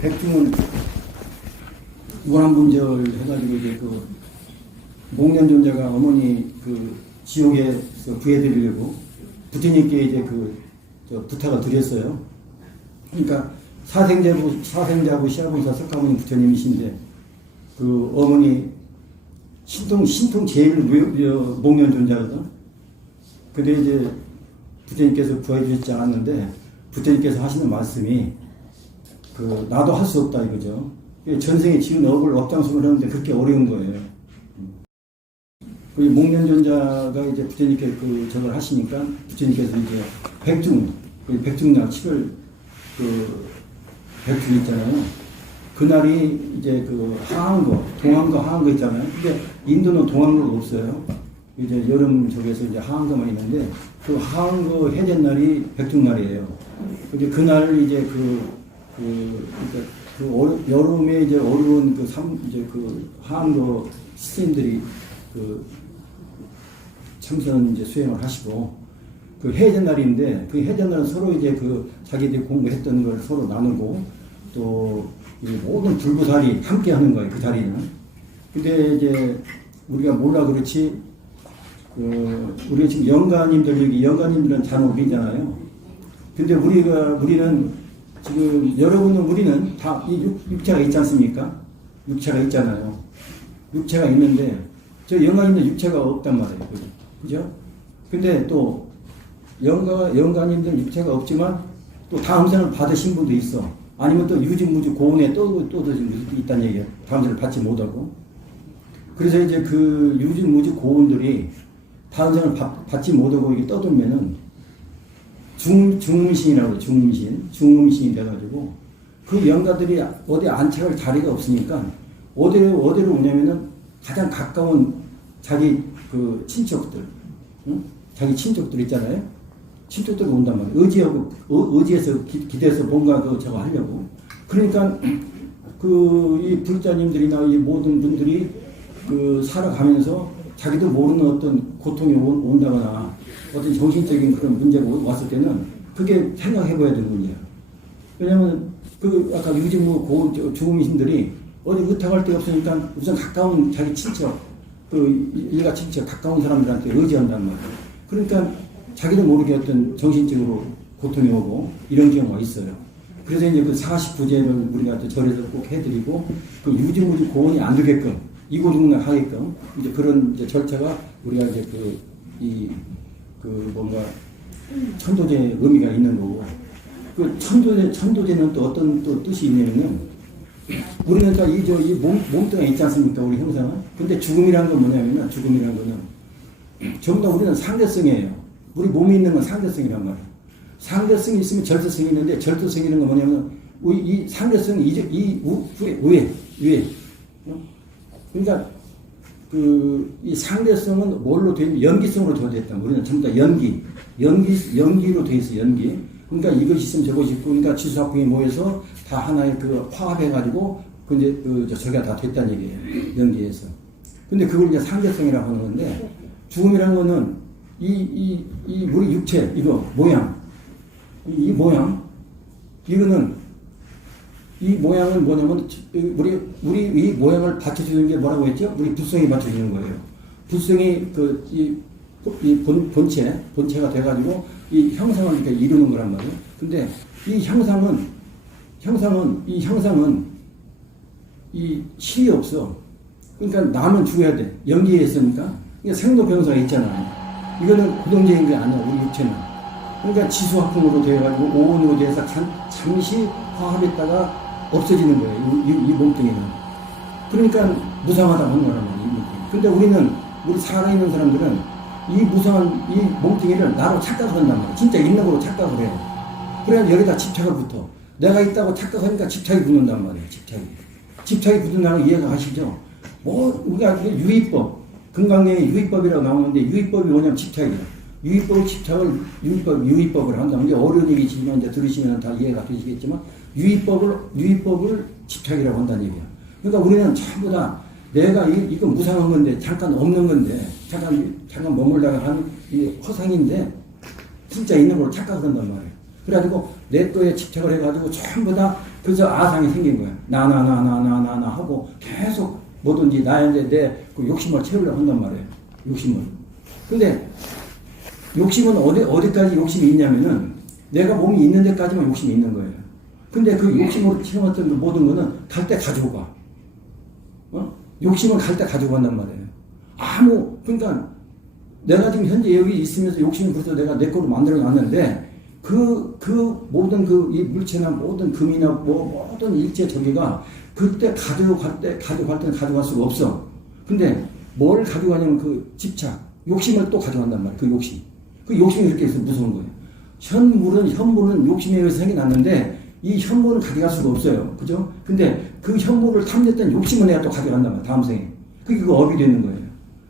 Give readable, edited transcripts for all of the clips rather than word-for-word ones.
백중은 무한분절 해가지고 이제 그 목련존자가 어머니 그 지옥에서 구해드리려고 부처님께 이제 부탁을 드렸어요. 그러니까 사생자부 시아본사 석가모니 부처님이신데 그 어머니 신통 제일 목련존자거든. 근데 이제 부처님께서 구해주시지 않았는데 부처님께서 하시는 말씀이 나도 할 수 없다 이거죠. 전생에 지은 업을 업장수를 하는데 그렇게 어려운 거예요. 그 목련존자가 이제 부처님께 저걸 하시니까 부처님께서 이제 백중날 7월 백중 있잖아요. 그날이 이제 하한거, 동한거, 하한거 있잖아요. 근데 인도는 동한거가 없어요. 이제 여름 쪽에서 이제 하한거만 있는데 그 하한거 해제날이 백중날이에요. 근데 그날 이제 여름에 이제 어려운 하한거 스님들이 참선 이제 수행을 하시고 해제날인데 그 해제날은 서로 이제 자기들이 공부했던 걸 서로 나누고 또 모든 불구살이 함께 하는 거예요. 그 자리는. 근데 이제 우리가 몰라 그렇지 우리가 지금 영가님들은 잔업이잖아요. 근데 우리는 지금 우리는 다 이 육체가 있지 않습니까? 육체가 있잖아요. 육체가 있는데 저 영가님들 육체가 없단 말이에요. 그죠? 근데 또 영가님들 육체가 없지만 또 다음생을 받으신 분도 있어. 아니면 또 유진무주 고운에 또 있다는 얘기예요. 다음생을 받지 못하고. 그래서 이제 유진무주 고운들이 다음생을 받지 못하고 이게 떠돌면은 중음신이라고 중음신이 돼가지고 그 영가들이 어디 안착할 자리가 없으니까 어디로 오냐면은 가장 가까운 자기 친척들, 응? 자기 친척들 있잖아요. 친척들 온단 말이에요. 의지에서 기대서 뭔가 저거 하려고. 그러니까 이 불자님들이나 이 모든 분들이 살아가면서 자기도 모르는 어떤 고통이 온다거나 어떤 정신적인 그런 문제가 왔을 때는 그게 생각해봐야 되는 문제야. 왜냐면 아까 유진무 고운 중음신들이 어디 의탁할 데 없으니까 우선 가까운 자기 친척, 일가 친척, 가까운 사람들한테 의지한단 말이에요. 그러니까 자기도 모르게 어떤 정신적으로 고통이 오고 이런 경우가 있어요. 그래서 이제 49제를 우리가 절에서 꼭 해드리고 유진무주 고원이 안 되게끔 이고중락 하게끔 이제 그런 이제 절차가 우리가 이제 뭔가 천도제 의미가 있는 거고 천도제는 또 어떤 또 뜻이 있냐면은 우리는 이 몸뚱이 있지 않습니까? 우리 형상은. 근데 죽음이라는 건 뭐냐면은 죽음이라는 거는 전부 다 우리는 상대성이에요. 우리 몸에 있는 건 상대성이란 말이에요. 상대성이 있으면 절대성이 있는데 절대성이라는 건 뭐냐면 이 상대성이 위에. 그러니까 이 상대성은 뭘로 되어 있는 연기성으로 되어 있다. 우리는 전부 다 연기로 되어 있어. 연기. 그러니까 이것이 있으면 저것이 있고, 그러니까 지수화풍이 모여서 다 하나의 화합해가지고 저기가 다 됐다는 얘기예요. 연기에서. 근데 그걸 이제 상대성이라고 하는 건데 죽음이라는 거는 우리 육체 이 모양 이거는 이 모양은 뭐냐면 우리 이 모양을 받쳐주는 게 뭐라고 했죠? 우리 불성이 받쳐주는 거예요. 불성이 본체가 돼가지고 이 형상을 이렇게 이루는 거란 말이에요. 근데 이 형상은 이 실이 없어. 그러니까 나는 죽어야 돼. 연기에 있으니까. 그러니까 생로병사가 있잖아요. 이거는 고동적인 게 아니야. 우리 육체는. 그러니까 지수화풍으로 되어가지고 오온으로 돼서 잠시 화합했다가 없어지는 거예요. 이 몸뚱이는. 그러니까 무상하다고 하는 거란 말이에요. 이 몸뚱이. 근데 우리 살아있는 사람들은 이 무상한 이 몸뚱이를 나로 착각을 한단 말이에요. 진짜 있는 거로 착각을 해요. 그래야 여기다 집착을 붙어. 내가 있다고 착각하니까 집착이 붙는단 말이에요. 집착이 붙는다는 거 이해가 가시죠? 우리가 유의법, 금강경에 유의법이라고 나오는데 유의법이 뭐냐면 집착이에요. 유의법을 한다는 게 어려운 얘기지만 이제 들으시면 다 이해가 되시겠지만 유의법을 집착이라고 한다는 얘기예요. 그러니까 우리는 전부 다 내가 이건 무상한 건데 잠깐 없는 건데 잠깐 머물다가 하는 이 허상인데 진짜 있는 걸 착각을 한단 말이에요. 그래가지고 내 거에 집착을 해가지고 전부 다 그래서 아상이 생긴 거야. 나 하고 계속 뭐든지 나한테 내 그 욕심을 채우려고 한단 말이에요. 욕심을. 근데 욕심은 어디까지 욕심이 있냐면은 내가 몸이 있는 데까지만 욕심이 있는 거예요. 근데 그 욕심으로 채워왔던 그 모든 거는 갈 때 가지고 가. 욕심은 갈 때 가지고 간단 말이에요. 그러니까 내가 지금 현재 여기 있으면서 욕심을 벌써 내가 내 거로 만들어 놨는데 그 모든 이 물체나 모든 금이나 모든 일체 저기가 그때 가져갈 때는 가져갈 수가 없어. 근데 뭘 가져가냐면 그 집착, 욕심을 또 가져간단 말이야. 그 욕심. 그 욕심이 그렇게 해서 무서운 거예요. 현물은 욕심에 의해서 생겨났는데 이 현물은 가져갈 수가 없어요. 그죠? 근데 그 현물을 탐냈던 욕심은 내가 또 가져간단 말이야. 다음 생에. 그게 그 업이 되는 거예요.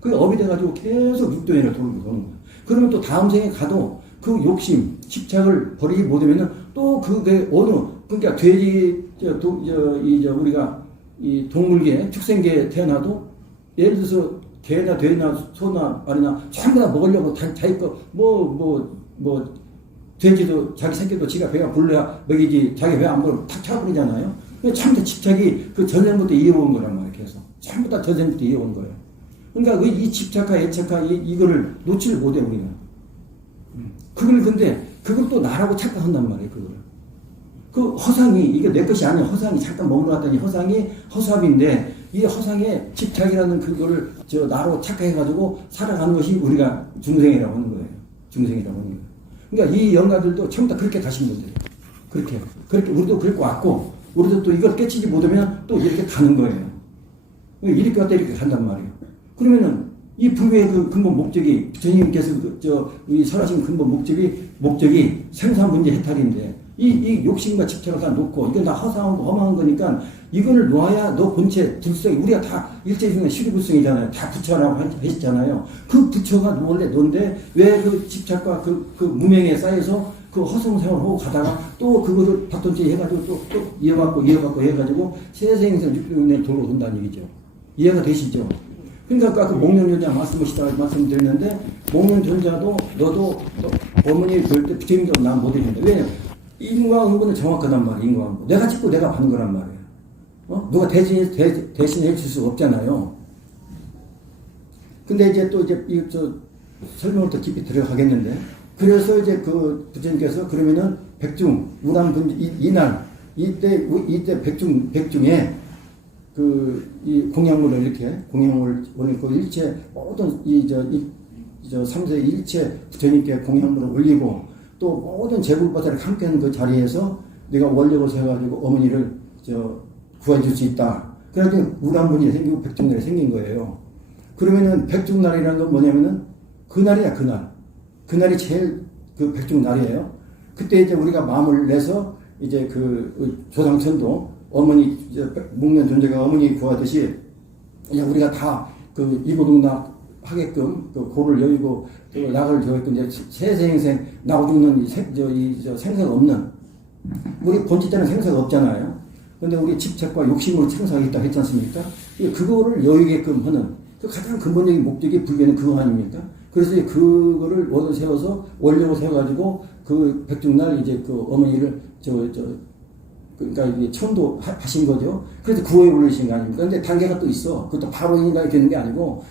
그게 업이 돼가지고 계속 육도에를 도는 거예요. 그러면 또 다음 생에 가도 그 욕심, 집착을 버리지 못하면은 또 그게 그러니까 돼지, 우리가 이 동물계, 축생계에 태어나도 예를 들어서 개나 돼지나 소나 말이나 전부 다 먹으려고 자기 거, 돼지도 자기 새끼도 지가 배가 불러야 먹이지 자기 배 안 불러 탁 차버리잖아요. 참다 집착이 그 전쟁부터 이어온 거란 말이에요. 계속. 전부 다 전쟁부터 이어온 거예요. 그러니까 이 집착과 애착과 이거를 놓지를 못해, 우리가. 근데 그걸 또 나라고 착각한단 말이에요, 그거를. 그 허상이, 이게 내 것이 아니야. 허상이 잠깐 머물러 갔더니 허상이 허수아비인데, 이 허상의 집착이라는 그거를 나로 착각해가지고 살아가는 것이 우리가 중생이라고 하는 거예요. 중생이라고 하는 거예요. 그러니까 이 영가들도 전부 다 그렇게 가신 분들이에요. 그렇게 우리도 그렇게 왔고, 우리도 또 이걸 깨치지 못하면 또 이렇게 가는 거예요. 이렇게 갔다 이렇게 간단 말이에요. 그러면은 이 불교의 그 근본 목적이, 부처님께서 우리 설하신 근본 목적이 생사 문제 해탈인데, 이 욕심과 집착을 다 놓고, 이건 다 허상하고 험한 거니까, 이거를 놓아야 너 본체, 불성이, 우리가 다 일체중에 시류불성이잖아요. 다 부처라고 하셨잖아요. 그 부처가 원래 넌데, 왜 그 집착과 그 무명에 쌓여서 그 허송생활을 하고 가다가 또 그거를 바톤째 해가지고 또 이어받고 해가지고 세생에서 600년 돌고 돈다는 얘기죠. 이해가 되시죠? 그러니까 아까 그 목련존자 말씀드렸는데, 목련존자도 너도 어머니 볼 때 부처님도 나 못 해준다. 왜냐면 인과응보는 정확하단 말이에요. 인과응보. 내가 찍고 내가 받는 거란 말이에요. 누가 대신해 줄 수 없잖아요. 근데 이제 또 설명을 더 깊이 들어가겠는데, 그래서 이제 그 부처님께서 그러면은 백중, 우람분, 이때 백중에 이 공양물을 이렇게, 공양물을 올리고 일체, 모든 삼세 일체 부처님께 공양물을 올리고, 또 모든 제불보살이 함께하는 그 자리에서 내가 원력을 세워가지고 어머니를 구해줄 수 있다. 그래가지고 우람분이 생기고 백중날이 생긴 거예요. 그러면은 백중날이라는 건 뭐냐면은 그날이야, 그날. 그날이 제일 그 백중날이에요. 그때 이제 우리가 마음을 내서 이제 그 조상천도 어머니, 목련존재가 어머니 구하듯이 그냥 우리가 다 그 이고등락 하게끔 또 고를 여의고 또 낙을 저게끔 이제 세생생 나고 죽는 생사가 없는, 우리 본질자는 생사가 없잖아요. 근데 우리 집착과 욕심으로 생사가 있다 했지 않습니까? 그거를 여의게끔 하는 그 가장 근본적인 목적이 불교는 그거 아닙니까? 그래서 그거를 원을 세워서 원력을 세워가지고 그 백중날 이제 그 어머니를 그러니까 이게 천도 하신 거죠. 그래서 구호에 올리신 거 아닙니까? 근데 단계가 또 있어. 그것도 바로 인간이 되는 게 아니고,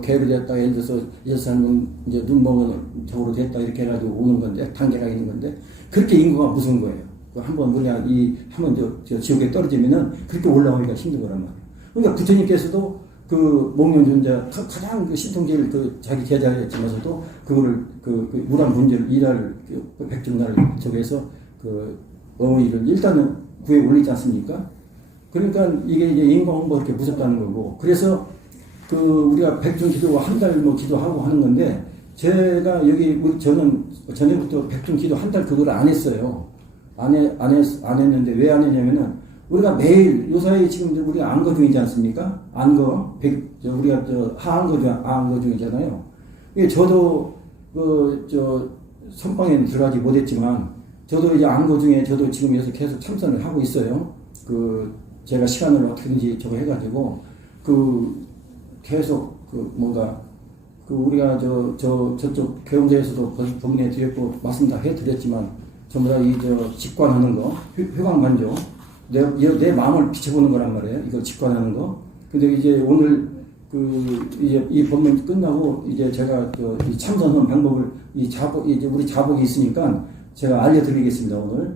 개를 됐다, 예를 들어서, 여섯 사람은 이제 눈 먹은 저으로 됐다, 이렇게 해가지고 오는 건데, 단계가 있는 건데, 그렇게 인구가 무서운 거예요. 한번 우리가 한번 지옥에 떨어지면은 그렇게 올라오기가 힘든 거란 말이에요. 그러니까 부처님께서도 그 목련존자 가장 그 신통제를 자기 제자였지만서도 그거를 무람 분제를 일할 백중날 저기에서 어머니를 일단은 구해 올리지 않습니까? 그러니까 이게 이제 인과응보가 그렇게 무섭다는 거고, 그래서 우리가 백중 기도 한 달 기도하고 하는 건데, 제가 여기 저는 전에부터 백중 기도 한 달 그걸 안 했어요. 안 했는데 왜 안 했냐면은 우리가 매일 요사이 지금 우리가 안거 중이지 않습니까? 우리가 하안거 중이잖아요. 저도 선방에 들어가지 못했지만, 저도 이제 안거 중에 저도 지금 여기서 계속 참선을 하고 있어요. 제가 시간을 어떻게든지 저거 해가지고, 계속 우리가 저쪽 개운제에서도 법문해 드렸고, 말씀 다 해드렸지만, 전부 다 직관하는 거, 회광만족, 내 마음을 비춰보는 거란 말이에요. 이거 직관하는 거. 근데 이제 오늘 이 법문 끝나고 이제 제가 이 참선하는 방법을 이제 우리 자복이 있으니까 제가 알려드리겠습니다. 오늘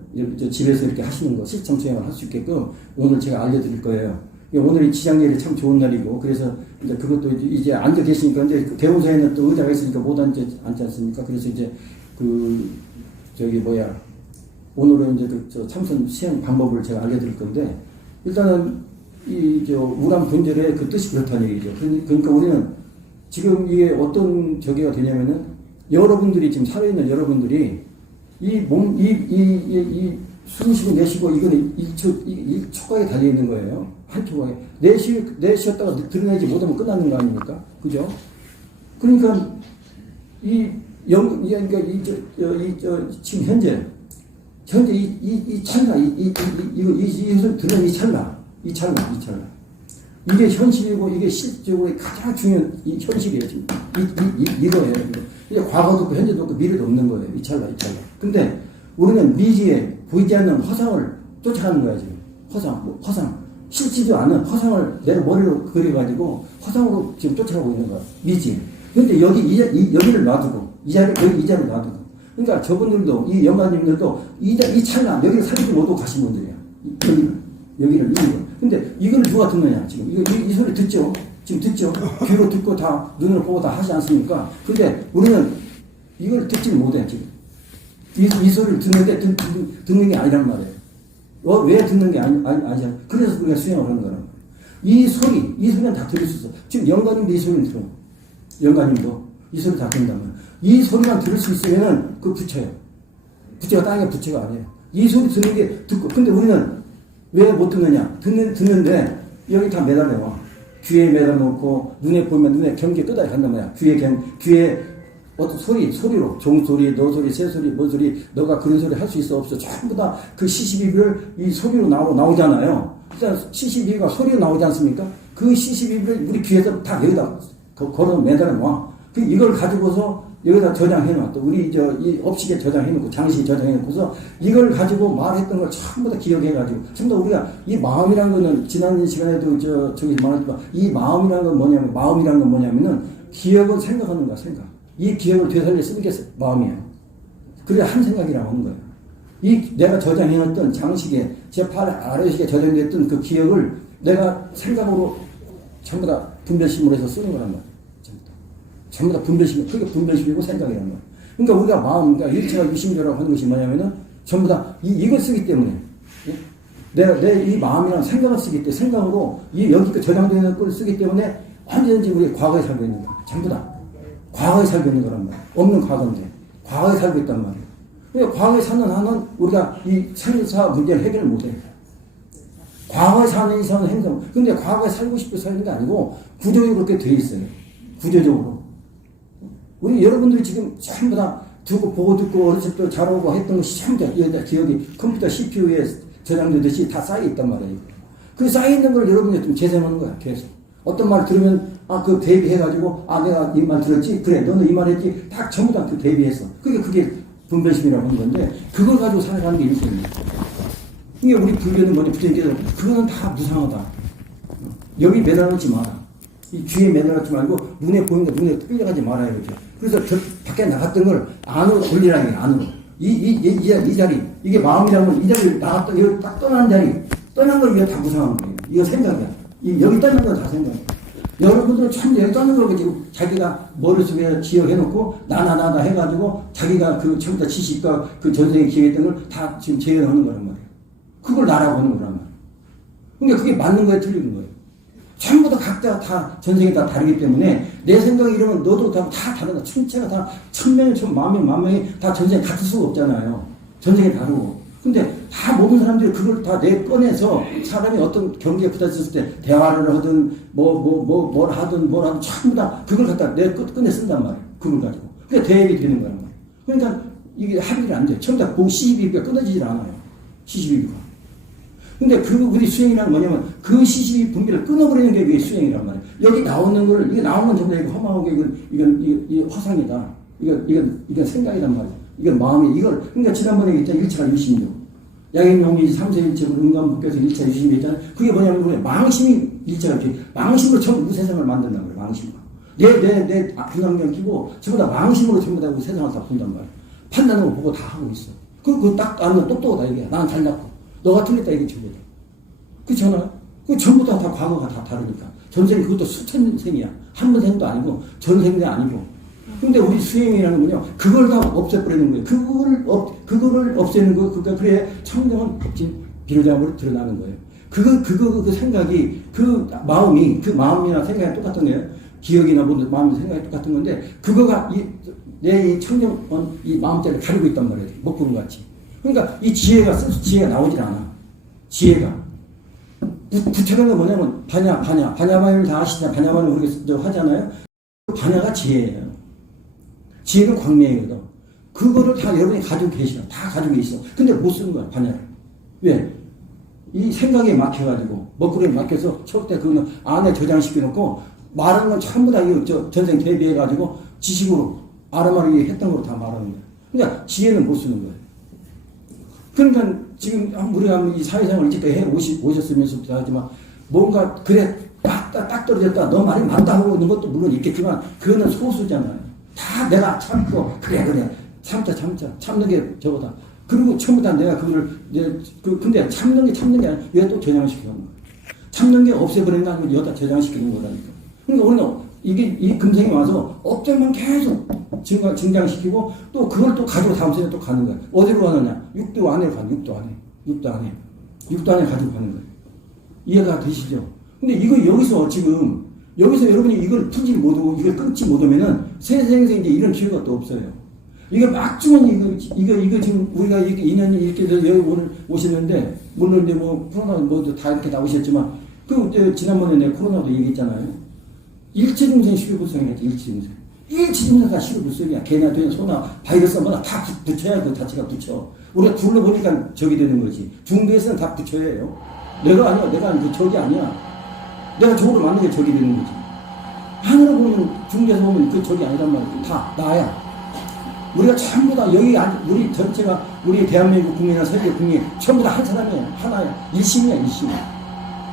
집에서 이렇게 하시는 거 실천 수행을 할 수 있게끔 오늘 제가 알려드릴 거예요. 오늘이 지장렬이 참 좋은 날이고 그래서 이제 그것도 이제 앉아 계시니까 근데 대우사에는 또 의자가 있으니까 못 앉지 않습니까? 그래서 이제 오늘은 이제 참선 수행 방법을 제가 알려드릴 건데 일단은 우람 분절의 그 뜻이 그렇다는 얘기죠. 그러니까 우리는 지금 이게 어떤 저기가 되냐면은 여러분들이 지금 살아있는 여러분들이 이 숨쉬고 내쉬고 이거는 1초각에 달려있는 거예요. 한 초각에. 내쉬었다가 드러내지 못하면 끝나는 거 아닙니까? 그죠? 그러니까 지금 현재 이 찰나, 이것을 드러낸 이 찰나. 이게 현실이고 이게 실질적으로 가장 중요한 이 현실이에요. 지금 이거예요. 이게 과거도 없고 현재도 없고 미래도 없는 거예요. 이 찰나. 근데 우리는 미지에 보이지 않는 허상을 쫓아가는 거야 지금. 허상. 실지도 않은 허상을 내 머리로 그려가지고 허상으로 지금 쫓아가고 있는 거야. 미지. 근데 여기를 놔두고 이 자리를 놔두고. 그러니까 저분들도 이 영가님들도 이 찰나 여기를 살리지 못하고 가신 분들이야. 여기를. 근데 이걸 누가 듣느냐 지금 이 소리 듣죠? 지금 듣죠? 귀로 듣고 다 눈으로 보고 다 하지 않습니까? 근데 우리는 이걸 듣지 못해 지금. 이 소리를 듣는데 듣는 게 아니란 말이에요. 왜 듣는 게 아니잖아. 그래서 우리가 수행을 하는 거란 말이에요. 이 소리는 다 들을 수 있어. 지금 영가님도 이 소리는 들어. 영가님도 이 소리 다 듣는다면 이 소리만 들을 수 있으면은 그 부처예요. 부처가 땅에 부처가 아니에요. 이 소리 듣는 게 듣고. 근데 우리는 왜 못 듣느냐? 듣는데 여기 다 매달려. 귀에 매달놓고 눈에 보면 눈에 경계 끄다가 간단 말이야. 귀에 어떤 소리로 종소리, 너소리, 새소리, 뭔소리 너가 그런 소리 할 수 있어 없어 전부 다 그 시시비비를 이 소리로 나오잖아요. 일단 시시비비가 소리로 나오지 않습니까? 그 시시비비를 우리 귀에서 다 여기다 걸어 매달아 놔. 이걸 가지고서 여기다 저장해 놔. 또 우리 이 업식에 저장해 놓고 장시에 저장해 놓고서 이걸 가지고 말했던 걸 전부 다 기억해 가지고 전부 다 우리가 이 마음이란 거는 지난 시간에도 저기 말했지만 이 마음이란 건 뭐냐면은 기억은 생각하는 거야. 생각. 이 기억을 되살려 쓰는 게 마음이에요. 그래 한 생각이라고 하는 거예요. 내가 저장해놨던 장식에 제 팔 아래식에 저장됐던 그 기억을 내가 생각으로 전부 다 분별심으로 해서 쓰는 거란 말이에요. 전부 다 분별심, 그게 분별심이고 생각이란 말이에요. 그러니까 우리가 마음, 그러니까 일체가 유심조라고 하는 것이 뭐냐면은 전부 다 이걸 쓰기 때문에 내 이 마음이랑 생각을 쓰기 때문에 생각으로 여기 저장되어 있는 걸 쓰기 때문에 언제든지 우리 과거에 살고 있는 거예요. 전부 다. 과거에 살고 있는 거란 말이에요. 없는 과거인데 과거에 살고 있단 말이에요. 그러니까 과거에 사는 한은 우리가 이 생사 문제를 해결을 못해요. 과거에 사는 이상은 행동. 근데 과거에 살고 싶어서 사는 게 아니고 구조적으로 그렇게 돼 있어요. 구조적으로. 우리 여러분들이 지금 전부 다 보고 듣고 어렸을 때 잘하고 했던 것이 전부 다 기억이 컴퓨터 CPU에 저장되듯이 다 쌓여 있단 말이에요. 그 쌓여 있는 걸 여러분이 좀 재생하는 거야. 계속. 어떤 말 들으면 그 대비해가지고 내가 이 말 들었지? 그래 너는 이 말 했지? 딱 전부 다 그 대비해서 그게 분별심이라고 하는 건데 그걸 가지고 살아가는 게 일생입니다. 이게 우리 불교는 뭐냐 부처님께서 그거는 다 무상하다. 여기 매달놓지 마라. 이 귀에 매달놓지 말고 눈에 보이는 거 눈에 끌려가지 마라 이렇게. 그래서 밖에 나갔던 걸 안으로 돌리라는 거예요. 안으로. 이 자리 이게 마음이라면 이 자리를 나갔던 이거 딱 떠나는 자리 떠난 걸 이거 다 무상한 거예요. 이거 생각이야. 여기 떠난 건 다 생각이야. 여러분들은 참 여기 떠난 걸 지금 자기가 머릿속에 기억해놓고 나나 해가지고 자기가 그 처음부터 지식과 그 전생에 기억했던 걸 다 지금 재현하는 거란 말이에요. 그걸 나라고 하는 거란 말이에요. 그러니까 그게 맞는 거에 틀리는 거예요. 전부 다 각자 다 전생이 다 다르기 때문에 내 생각이 이러면 너도 다 다르다. 천체가 다 천명이 만명이 다 전생에 같을 수가 없잖아요. 전생이 다르고. 근데 다 모든 사람들이 그걸 다 꺼내서 사람이 어떤 경기에 부딪혔을 때 대화를 하든 뭘 하든 전부 다 그걸 갖다 꺼내 쓴단 말이에요. 그걸 가지고. 그게 대입이 되는 거란 말이에요. 그러니까 이게 합의가 안 돼요. 전부 다 시시비비가 끊어지질 않아요. 시시비비가. 근데 우리 수행이란 뭐냐면 그 시시비 분비를 끊어버리는 게 그게 수행이란 말이에요. 여기 나오는 걸, 이게 나오는 전부 다 이거 허망하게 이건 허상이다. 이건 생각이란 말이에요. 이건 마음이, 그러니까 지난번에 얘기했잖아. 1차가 유심이요. 양인용이 3세 1첩을 은감북께서 1차 유심이 했잖아요. 그게 뭐냐면, 우리 망심이 1차가 유심. 망심으로 전부 세상을 만든단 말이에요. 망심으로. 내 분안경 끼고, 전부 다 망심으로 전부 다 우리 세상을 다 본단 말이에요. 판단을 보고 다 하고 있어. 그거 딱 아는 똑똑하다, 이게. 난 잘났고. 너가 틀렸다, 이게 전부다. 그렇잖아요? 그 전부 다 과거가 다 다르니까. 전생 그것도 수천 생이야. 한 번 생도 아니고, 전생도 아니고. 근데 우리 수행이라는 건요, 그걸 다 없애버리는 거예요. 그거를 없애는 거, 그러니까 그래, 청정은 비로자으로 드러나는 거예요. 그 생각이, 그 마음이나 생각이 똑같은 거예요. 기억이나 모든 마음의 생각이 똑같은 건데, 그거가 내 청정은 이 마음자리를 가리고 있단 말이에요. 먹구름 같이. 그러니까 이 지혜가 나오질 않아. 지혜가. 부처라는 건 뭐냐면, 반야만을 다 아시잖아요. 반야만을 우리가 하잖아요. 반야가 지혜예요. 지혜는 광명이거든. 그거를 다 여러분이 가지고 계시나. 다 가지고 있어. 근데 못 쓰는 거야, 반야를. 왜? 이 생각에 막혀가지고, 먹구름에 막혀서 절대 그거는 안에 저장시켜놓고, 말하는 건 전부 다 전생 대비해가지고, 지식으로, 아르마르 했던 거로 다 말하는 거야. 그러니까 지혜는 못 쓰는 거야. 그러니까 지금 우리가 이 사회생활을 이제까지 해 오셨으면서부터 하지만, 뭔가, 그래, 딱 떨어졌다. 너 말이 맞다고 하는 것도 물론 있겠지만, 그거는 소수잖아요. 다 내가 참고, 그래. 참는 게 저거다. 그리고 전부 다 내가 근데 참는 게 아니라, 왜 또 저장시키는 거야? 참는 게 없애버리는 게 아니고, 여기다 저장시키는 거라니까. 그러니까 우리는 이 금생에 와서 업장만 계속 증강시키고, 또 그걸 또 가지고 다음 생에 또 가는 거야. 어디로 가느냐? 육도 안에 육도 안에 가지고 가는 거야. 이해가 되시죠? 근데 여기서 여러분이 이걸 풀지 못하고, 이걸 끊지 못하면은, 세상에서 이제 이런 기회가 또 없어요. 이거 막중한 이거 지금 우리가 이렇게 인연이 이렇게 여기 오늘 오셨는데, 물론 이제 코로나 다 이렇게 나오셨지만, 지난번에 내가 코로나도 얘기했잖아요. 일체중생 시급불성이랬죠, 일체중생. 일체중생가 시급불성이야. 개나 돼나 소나 바이러스 뭐나 다 붙여야 그 자체가 붙여. 우리가 둘러보니까 적이 되는 거지. 중도에서는 다 붙여야 해요. 내가 아니야. 적이 아니야. 내가 적으로 만든 게 적이 되는 거지. 하늘을 보면, 중대에서 보면 그 적이 아니란 말이야. 다 나야. 우리가 전부 다 우리 전체가, 우리 대한민국 국민이나 세계 국민, 전부 다 한 사람이에요. 하나야.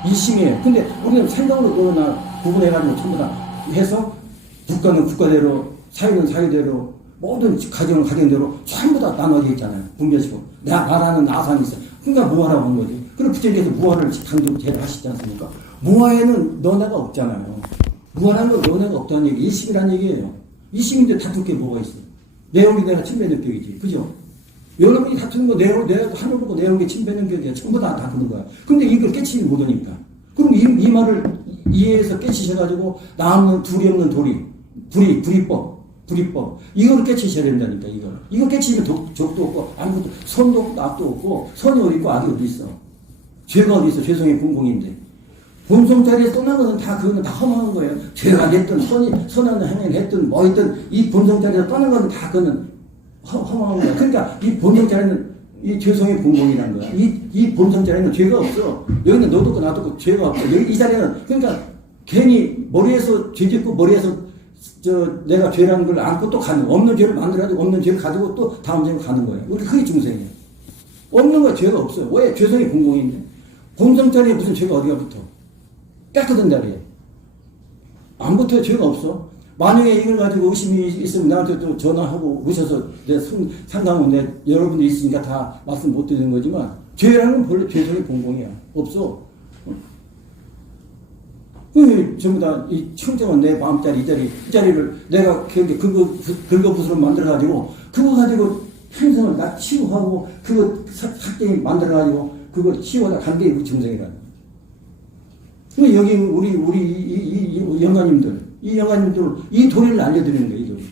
일심이에요. 근데 우리는 생각으로 구분해가지고 전부 다 해서, 국가는 국가대로, 사회는 사회대로, 모든 가정은 가정대로 전부 다 나눠져 있잖아요. 분별시고. 내가 말하는 나상이 있어. 그러니까 무화라고 하는 거지. 그리고 부처님께서 무화를 강조 제를 하시지 않습니까? 무화에는 너네가 없잖아요. 무화라는 건 너네가 없다는 얘기, 일심이라는 얘기예요. 일심인데 다툴 게 뭐가 있어? 내용이 내가 침배능격이지. 그죠? 여러분이 다투는 거, 내가 하늘 보고 내용이 침배능격이야. 전부 다 다투는 거야. 근데 이걸 깨치지 못하니까. 그럼 이 말을 이해해서 깨치셔가지고, 남는 둘이 없는 불이법. 이걸 깨치셔야 된다니까, 이거 깨치면 적도 없고, 아무것도, 선도 없고, 악도 없고, 선이 어디 있고, 악이 어디 있어? 죄가 어디 있어? 죄성의 공공인데. 본성자리에 떠난 것은 그거는 다 허망한 거예요. 죄가 됐든, 선한 행위를 했든, 뭐 했든, 이 본성자리에서 떠난 것은 다 그거는 허망한 거야. 그러니까 이 본성자리는 이 죄성의 공공이라는 거야. 이 본성자리는 죄가 없어. 여기는 너도 없고 나도 없고 죄가 없어. 이 자리는, 그러니까 괜히 머리에서 죄 짓고 머리에서 내가 죄라는 걸 안고 또 가는, 없는 죄를 만들어가지고 없는 죄를 가지고 또 다음 죄를 가는 거예요. 우리 그게 중생이에요. 없는 거야. 죄가 없어요. 왜? 죄성의 공공인데. 본성자리에 무슨 죄가 어디가 붙어? 깨끗한 자리에. 안 붙어요. 죄가 없어. 만약에 이걸 가지고 의심이 있으면 나한테 또 전화하고 오셔서 내 상담은 여러분들이 있으니까 다 말씀 못 드리는 거지만, 죄라는 건 본래 죄성의 공공이야. 없어. 전부 다 이 청정한 내 마음자리, 이 자리를 내가 긁어부스로 만들어가지고, 그거 가지고 행성을 나 치유하고, 그거 삭제히 만들어가지고, 그걸 치유하다 간 게 정성이라는 거야. 여기 우리 영가님들, 이 도리를 알려드리는 거예요, 이 도리.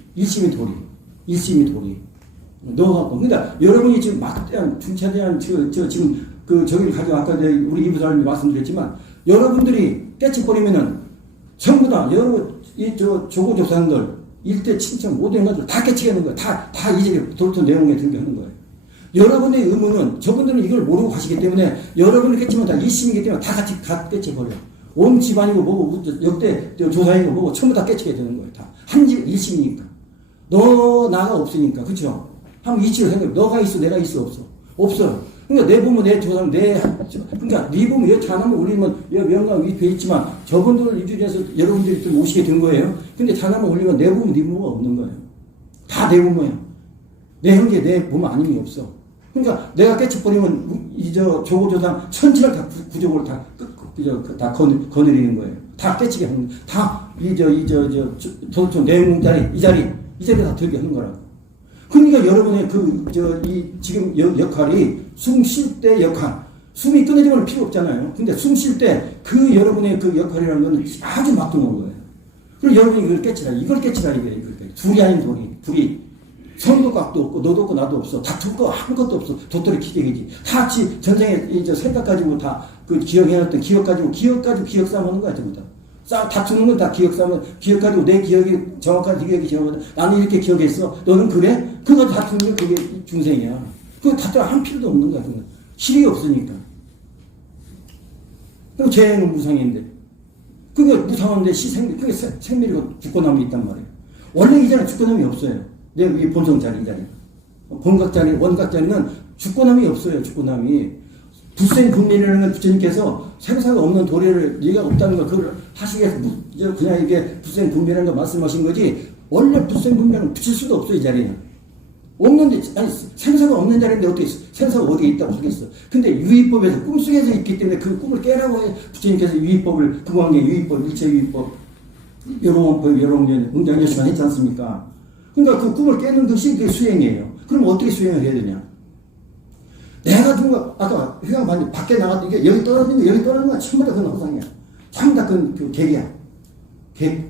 일심의 도리. 넣어갖고. 그러니까 여러분이 지금 막대한, 중차대한, 지금 저기를 가지고 아까 우리 이부사님이 말씀드렸지만, 여러분들이 깨치버리면은 전부 다 조고조사들, 일대 친척 모든 것들 다 깨치게 하는 거예요. 다 이제 돌토 내용에 들게 하는 거예요. 여러분의 의무는, 저분들은 이걸 모르고 가시기 때문에, 여러분이 깨치면 다 일심이기 때문에 다 같이 깨치버려요. 온 집안이고 뭐고, 역대 조사이고 뭐고, 전부 다 깨치게 되는 거예요. 다. 한 집 일심이니까. 나가 없으니까. 그쵸? 한번 이치로 생각해. 너가 있어, 내가 있어, 없어? 없어. 그러니까 내 부모, 내 조상, 그러니까 네 부모, 여기 자남을 올리면, 명강 위에 있지만, 저분들 이 중에서 여러분들이 좀 오시게 된 거예요. 근데 자남을 올리면 내 부모, 네 부모가 없는 거예요. 다 내 부모야. 내 형제, 내 부모 아님이 없어. 그러니까 내가 깨쳐버리면, 조고조상 천지를 다 구족을 다 거느리는 거예요. 다 깨치게 하는 거예요. 다, 도대체 내용자리, 이 자리 다 들게 하는 거라고. 그러니까 여러분의 지금 역할이 숨 쉴 때 역할. 숨이 끊어지면 필요 없잖아요. 근데 숨 쉴 때 여러분의 그 역할이라는 건 아주 막중한 거예요. 그리고 여러분이 이걸 깨치라. 이걸 깨치라, 이게. 둘이 아닌 둘이. 성도 깍도 없고, 너도 없고, 나도 없어. 다툴 거 아무것도 없어. 도토리 기적이지. 다 같이 전생에 생각 가지고 다 기억해놨던 기억 가지고 기억 싸움 하는 거야, 전부 다. 다투는 건 다 기억 싸움, 기억 가지고 내 기억이 정확한 기억이 정확하다. 나는 이렇게 기억했어. 너는 그래? 그거 다투는 게 그게 중생이야. 그거 다투 한 필요도 없는 거야, 그건. 실이 없으니까. 그리고 재행은 무상인데. 그게 무상한데 그게 생밀이고 죽고남이 있단 말이에요. 원래 이 자리는 죽고남이 없어요. 내 본성자리, 이 자리. 본각자리, 원각자리는 죽고남이 없어요, 죽고남이. 불생분멸이라는 건 부처님께서 생사가 없는 도리를 얘가 없다는 거, 그걸 하시기 위해서 그냥 이게 불생분멸이라는 거 말씀하신 거지, 원래 불생분멸은 붙일 수도 없어요, 이 자리는. 없는데, 아니, 생사가 없는 자리인데 어떻게 생사가 어디에 있다고 하겠어. 근데 유의법에서 꿈속에서 있기 때문에 그 꿈을 깨라고 해. 부처님께서 유의법을, 그 관계 유의법, 일체 유의법, 여러원법, 여러원련, 응장여시간 했지 않습니까? 그러니까 그 꿈을 깨는 것이 그게 수행이에요. 그럼 어떻게 수행을 해야 되냐? 내가 누가, 아까 회강 봤는데 밖에 나갔던 게 여기 떨어지는 거, 여기 떨어지는 거 전부 다 그건 허상이야. 전부 다 그 객이야. 객.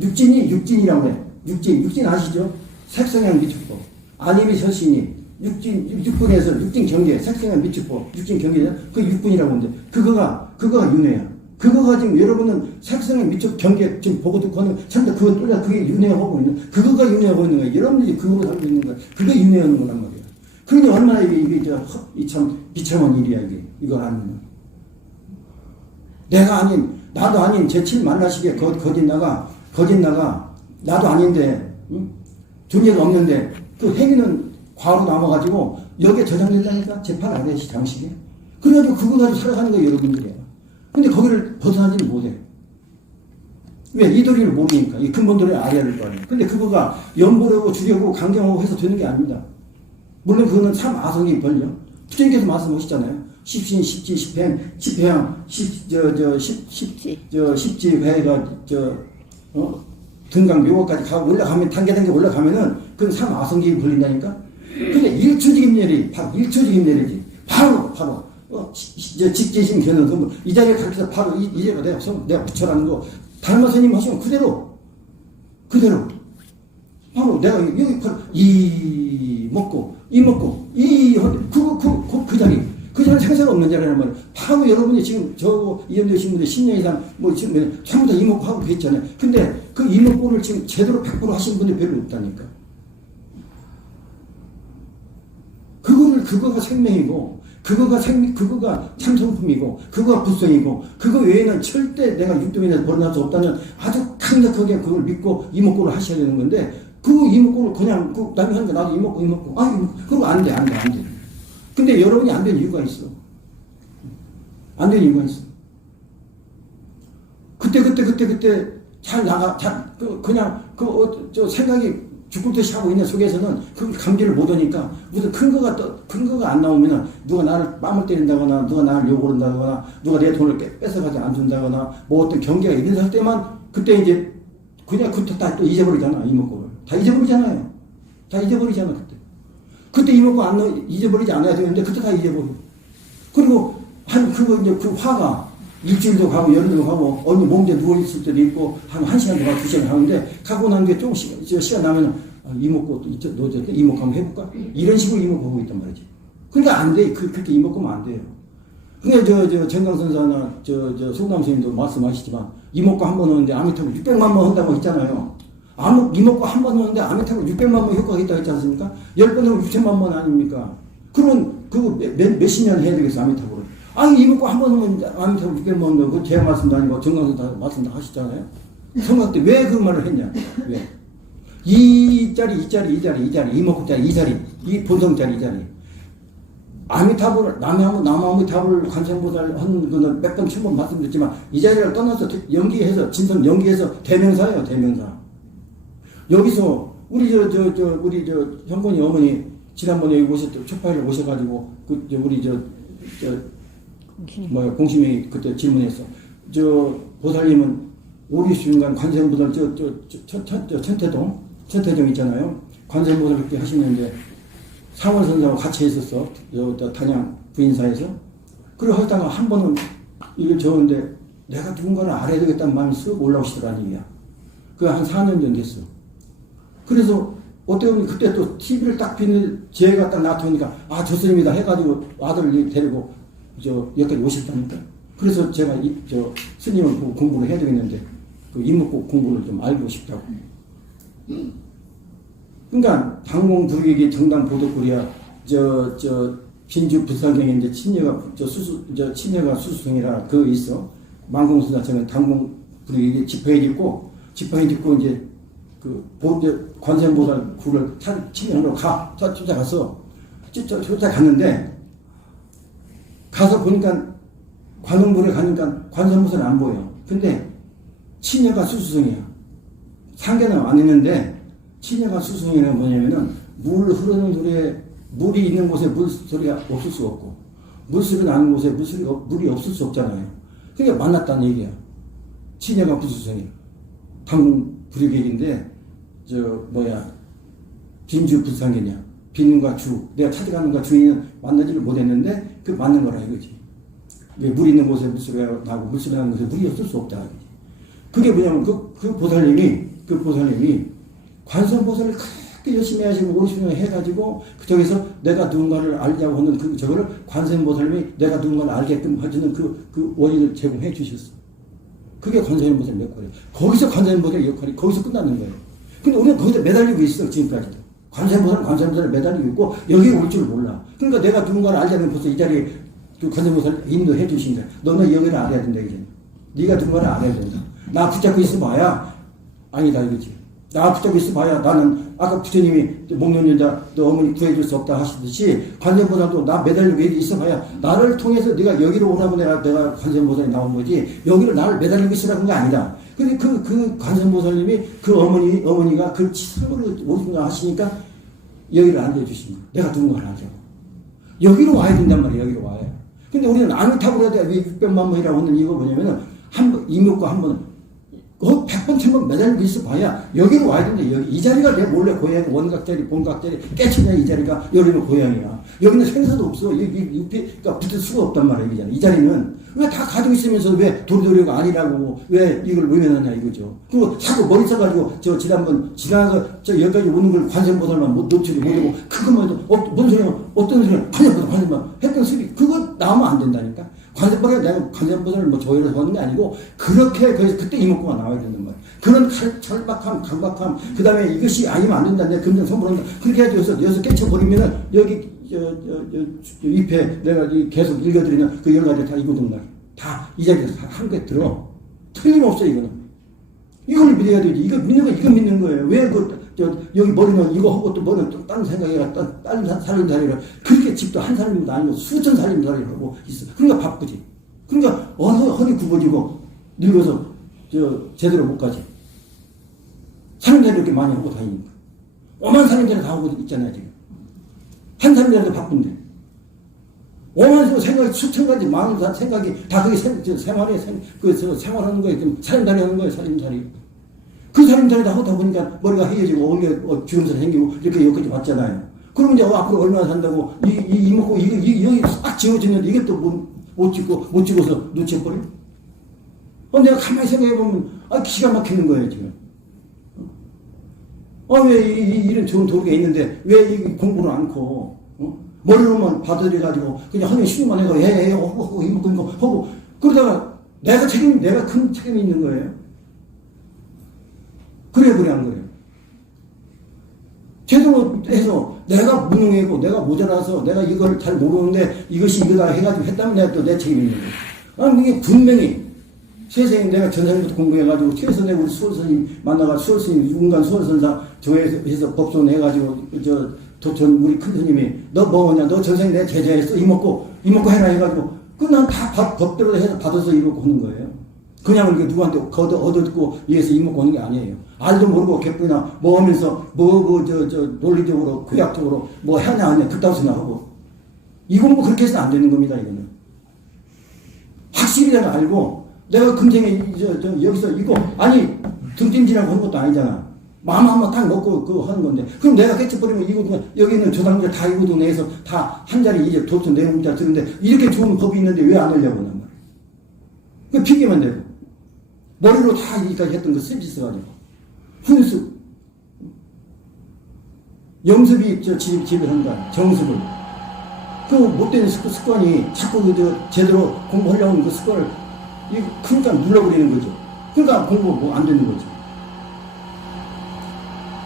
육진이 육진이라고 해. 육진 아시죠? 색성향 미축법. 아니미 서신이 육분에서 육진 경계, 색성향 미축법, 육진 경계는 그 육분이라고 하는데, 그거가 윤회야. 그거가 지금 여러분은 색성향 미축 경계 지금 보고 듣고 하는 전부 그거 뚫려 그게 윤회하고 있는, 그거가 윤회하고 있는 거야. 여러분들이 그거로 살고 있는 거야. 그게 윤회하는 거란 말이야. 그러니 얼마나 이게 참 비참한 일이야, 이거 하는. 내가 아닌, 나도 아닌 제7 만나시게 거짓 나가, 나도 아닌데, 응? 존재가 없는데, 그 행위는 과로 남아가지고, 여기에 저장된다니까? 재판 안 해, 장식에. 그래가지고 그거 가지고 살아가는 거예요, 여러분들이야. 근데 거기를 벗어나지는 못해. 왜? 이 도리를 모르니까. 이 근본 도리를 알아야 될 거 아니에요. 근데 그거가 연보려고 죽여고 강경하고 해서 되는 게 아닙니다. 물론 그거는 참 아성이 벌려. 부처님께서 말씀하셨잖아요. 십신, 십지, 십행, 십회양, 십지회가, 등강 묘까지 올라가면, 단계 올라가면은, 그건 삼 아성기 걸린다니까? 근데 일초직임렬이, 바로 일초직임렬이지. 바로. 직제심 견은, 이 자리에 가르쳐서 바로 이제가 내가 부처라는 거, 달마스님 하시면 그대로. 바로 내가 여기 바로 이 먹고, 그 자리. 그 자리 생사가 없는 자리란 말이에요. 바로 여러분이 지금 이현대 신분들 10년 이상, 지금 전부 다 이먹고 하고 계셨잖아요. 근데 그 이먹고를 지금 제대로 100% 하시는 분들이 별로 없다니까. 그거가 생명이고, 그거가 참성품이고, 그거가 불성이고, 그거 외에는 절대 내가 육동에서 벗어날 수 없다는 아주 강력하게 그걸 믿고 이목구를 하셔야 되는 건데, 그 이목구를 그냥, 남이 하니까 나도 이목구. 그거 안 돼. 근데 여러분이 안 되는 이유가 있어. 그때 잘 생각이 죽을 듯이 하고 있는 속에서는 그 감지를 못하니까 무슨 근거가 안 나오면은 누가 나를 뺨을 때린다거나 누가 나를 욕을 한다거나 누가 내 돈을 뺏어가지 안 준다거나 뭐 어떤 경계가 있는 때만 그때 이제 그냥 그때 다 또 잊어버리잖아. 이목구를 다 잊어버리잖아요. 그때 이목구 잊어버리지 않아야 되는데 그때 다 잊어버려. 그리고 그거 이제 그 화가 일주일도 가고 열흘도 가고 어느 몸에 누워있을 때도 있고 한 시간도 가고 2시간 하는데 가고 난 게 조금씩 시간 나면 이목구 이목구 한번 해볼까? 이런 식으로 이목구 하고 있단 말이지. 그러니까 안 돼. 그렇게 이목구면 안 돼요. 그러니까 정강선사나 송남 선생님도 말씀하시지만 이목구 한 번 하는데 아미타불 600만 번 한다고 했잖아요. 이목구 한 번 하는데 아미타불 600만 번 효과가 있다고 했지 않습니까? 10번 하면 6천만 번 아닙니까? 그러면 그거 몇십 년 해야 되겠어, 아미타불을. 이목구 한 번 하면 아미타불 600만 번 하고 제 말씀도 아니고 정강선 다 말씀 다 하시잖아요. 성각 때 왜 그 말을 했냐? 왜? 이 자리, 이 자리, 이 자리, 이 자리, 이목구 자리, 이 자리, 이 본성 자리, 이 자리. 아미타불, 남아미타불 관세음보살 하는 거는 몇 번, 1000번 말씀드렸지만, 이 자리를 떠나서 연기해서, 진성 연기해서 대명사예요, 대명사. 여기서, 우리 우리 형권이 어머니, 지난번에 여기 초파를 오셔가지고, 우리 공심이 그때 질문했어. 보살님은 오리순간 관세음보살 천태동 있잖아요. 관세음보살 그렇게 하시는데 상월선사하고 같이 있었어. 단양 부인사에서. 그리고 하다가 한 번은 이걸 적었는데 내가 누군가를 알아야 되겠다는 마음이 쓱 올라오시더라는 얘기야. 그게 한 4년 전 됐어. 그래서 어떻게 보면 그때 또 TV를 딱 비는 제가 딱 나타오니까 저 스님이다 해가지고 아들을 데리고 여기까지 오셨다니까. 그래서 제가 스님을 보고 공부를 해야 되겠는데 그 임묵국 공부를 좀 알고 싶다고. 그러니까 당공 불객이 정당 보도골이야. 빈주 불상경에 이제 친녀가 수수성이라 그거 있어. 만공수사청은 당공 불객이 지팡이 짚고 이제 관세음보살 굴을 친녀로 쫓아가서 쫓아갔는데 가서 보니까 관음불에 가니까 관세음보살이 안 보여. 근데 친녀가 수수성이야. 상계는 안 있는데 친녀가 수수성이는 뭐냐면은 물 흐르는 물에 물이 있는 곳에 물소리가 없을 수 없고 물소리 나는 곳에 물이 없을 수 없잖아요. 그러니까 만났다는 얘기야. 친녀가 수수성이야. 당공 불유객인데 빈주 불상계냐. 빈과 주. 내가 찾아가는 과 주인은 만나지를 못했는데 그 맞는 거라 이거지. 물 있는 곳에 물소리가 나고 물소리 나는 곳에 물이 없을 수 없다. 그게 뭐냐면 그 보살님이 관세음보살을 그렇게 열심히 하시고 오리순을 해가지고 저기서 내가 누군가를 알자고 하는 저거를 관세음보살님이 내가 누군가를 알게끔 해주는 그 원인을 제공해 주셨어. 그게 관세음보살 역할이에요. 거기서 관세음보살 역할이 거기서 끝나는 거예요. 근데 우리는 거기다 매달리고 있어 지금까지도. 관세음보살을 매달리고 있고 여기 올 줄 몰라. 그러니까 내가 누군가를 알자면 벌써 이 자리에 관세음보살 인도해 주신 거야. 너는 여기를 알아야 된다 이제. 네가 누군가를 알아야 된다. 나 붙잡고 있어 봐야 아니다 이거지. 나 붙잡고 있어 봐야 나는 아까 부처님이 목련 여자 너 어머니 구해줄 수 없다 하시듯이 관세음보살도 나 매달리고 있어 봐야 나를 통해서 네가 여기로 오라고 내가 관세음보살이 나온 거지 여기로 나를 매달리고 있으라는 게 아니다. 근데 그 관세음보살님이 그 어머니가 그 치성으로 오신가 하시니까 여기를 안내해주신 거야. 내가 누군가를 알자고. 여기로 와야 된단 말이야. 여기로 와야. 근데 우리는 아미타불에 대해 600만 번이라고 하는 이유가 뭐냐면은 이목과 한 번은 100번, 1000번 매달리고 있어 봐야 여기로 와야 된다. 이 자리가 내 원래 고향, 원각자리, 본각자리, 깨치냐 이 자리가 여기는 고향이야. 여기는 생사도 없어. 그러니까 붙을 수가 없단 말이야. 이 자리는. 왜 다 가지고 있으면서 왜 도리도리가 아니라고 왜 이걸 외면하냐 이거죠. 그리고 자꾸 머리 써가지고 지나가서 여기까지 오는 걸 관세음보살만 놓치지 못하고 그것만 해도 뭔 소리야 어떤 소리야 관세음보살 했던 소리 그거 나오면 안 된다니까. 관세음보살 내가 관세음보살을 조회를 하는 게 아니고 그렇게 그때 이목구가 나와야 되는 말이야. 그런 절박함, 강박함 그 다음에 이것이 아니면 안 된다. 내 금전 선물한다. 그렇게 해서 여기서 깨쳐버리면은 여기 잎에 내가 계속 읽어드리는 그 10가지 다 이거든 말이야. 다 이 자리에서 한 개 들어. 틀림없어 이거는. 이걸 믿어야 되지. 이거 믿는 거예요. 왜 여기 머리는 이거 하고 또 머리는 또 다른 생각이라 다른 살림살이라 그렇게 집도 한 살림도 아니고 수천 살림살이를 하고 있어. 그러니까 바쁘지. 그러니까 허리 굽어지고 늙어서 제대로 못 가지. 살림살이 이렇게 많이 하고 다니니까. 오만 살림살이 다 하고 있잖아요 지금. 한 사람이라도 바쁜데. 오만 생각이 수천 가지 많은 생각이 다 그게 생활하는 거예요. 살림살이 하는 거예요, 살림살이. 그 살림살이 다 하다 보니까 머리가 헤어지고, 어깨 주름살 생기고, 이렇게 여기까지 왔잖아요. 그러면 이제 앞으로 얼마나 산다고, 이먹고, 여기 싹 지워지는데 이게 또 못 찍어서 놓쳐버려? 내가 가만히 생각해보면, 기가 막히는 거예요, 지금. 왜 이런 좋은 도리가 있는데 왜 이 공부를 않고 머리로만 받아들여가지고 그냥 하면 쉬기만 해서 하고 하고 그러다가 내가 큰 책임이 있는 거예요. 그래 안 그래요? 제대로 해서 내가 무능하고 내가 모자라서 내가 이걸 잘 모르는데 이것이 이거다 해가지고 했다면 내가 또 내 책임이 있는 거예요. 이게 분명히 세상에 내가 전생부터 공부해가지고 최선에 우리 수월스님 만나가 수월스님 윤간 수월선사 조회해서 법손 해가지고 도천 우리 큰 스님이 너 뭐냐 너 전생 내 제자였어 이먹고 해라 해가지고 그난 다 법대로 해서 받아서 이먹고 하는 거예요. 그냥 이렇게 누구한테 얻어듣고 위해서 이먹고 하는 게 아니에요. 알도 모르고 개뿔이나 뭐 하면서 논리적으로 구약적으로 뭐 하냐 안 해 그따위 소리 하고 이 공부 그렇게 해서는 안 되는 겁니다. 이거는 확실히 내가 알고 내가 금생에 여기서 이거 아니 등짐지라고 하는 것도 아니잖아. 마음 한번 딱 먹고 그거 하는 건데 그럼 내가 깨쳐버리면 이거 여기 있는 조상들 다 이거도 내서 다 한 자리 이제 도트 네 문자 드는데 이렇게 좋은 법이 있는데 왜 안 하려고 하는 거야. 그 핑계만 대고 머리로 다 여기까지 했던 거 서비스 가지고 훈수 영습이 집을 한 거야. 정습을 그 못된 습관이 자꾸 제대로 공부하려고 하는 그 습관을 그러니까 눌러버리는 거죠. 그러니까 공부 뭐 안 되는 거죠.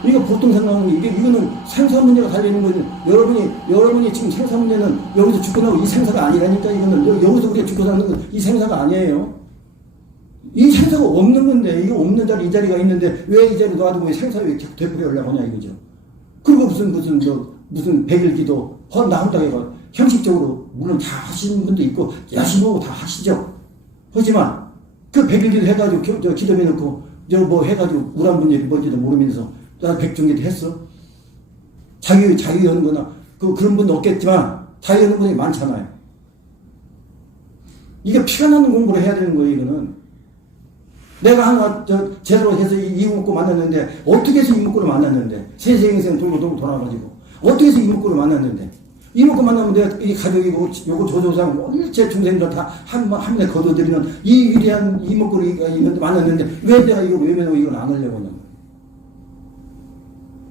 이거 보통 생각하는 게 이거는 생사 문제가 달리는 거지. 여러분이 지금 생사 문제는 여기서 죽고 나고 이 생사가 아니라니까. 이거는 여기서 우리가 죽고 사는 건 이 생사가 아니에요. 이 생사가 없는 건데 이거 없는 자리 이 자리가 있는데 왜 이 자리 놔두고 생사 왜 자꾸 되풀이하려고 하냐 이거죠. 그리고 무슨 백일기도 나온다고 형식적으로 물론 다 하시는 분도 있고 열심히 하고 다 하시죠. 하지만 그 백일기도 해가지고 기도해놓고 뭐 해가지고 우란분열이 뭔지도 모르면서 나 백중기도 했어. 자기 하는 거나 그런 분도 없겠지만 자기 하는 분이 많잖아요. 이게 피가 나는 공부를 해야 되는 거예요. 이거는 내가 하나 제대로 해서 이목구 만났는데 어떻게 해서 이목구를 만났는데 세생생 돌고 돌아가지고 어떻게 해서 이목구를 만났는데 이목구 만나면 내가 이 가족이고 요거 조조상 일체 중생들 다 한 번에 거둬들이는 이 위대한 이목구를 있는데 만났는데 왜 내가 이거 외면하고 이걸 안 하려고 하는 거야.